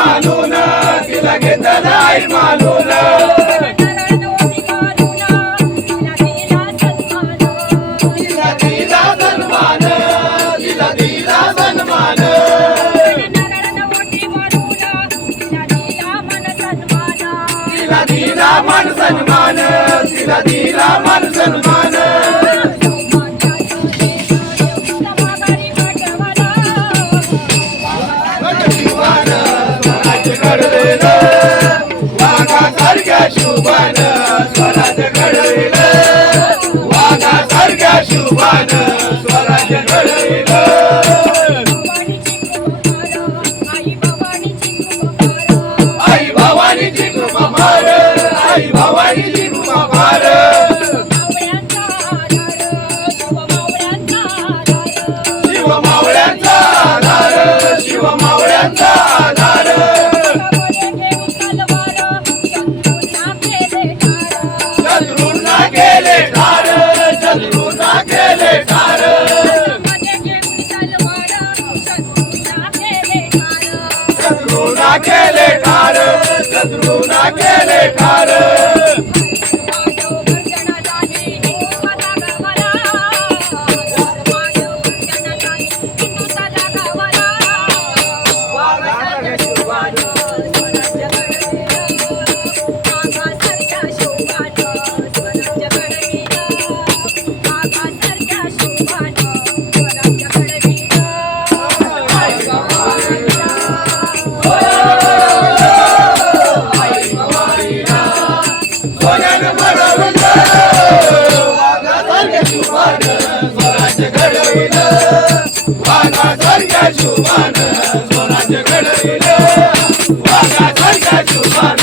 मानून तिला घेतलं आई मानून तिला दिला सन्मान तिला दिला सन्मान तिला दिला मान सन्मान तिला दिला मान सन्मान वाघासारख्या शुभान स्वराज्य घडविलं वाघासारख्या शुभान स्वराज्य घडविलं आई भवानीची कृपा फार आई भवानीची कृपा फार शिव मावळ्यांचा आधार शिव मावळ्यांचा आधार शत्रूंना केले ठार शत्रूंना केले ठार शत्रूंना केले ठार शत्रूंना केले ठार स्वराज्य घडविलं वाघासारख्या शुभान स्वराज्य घडविलं वाघासारख्या शुभान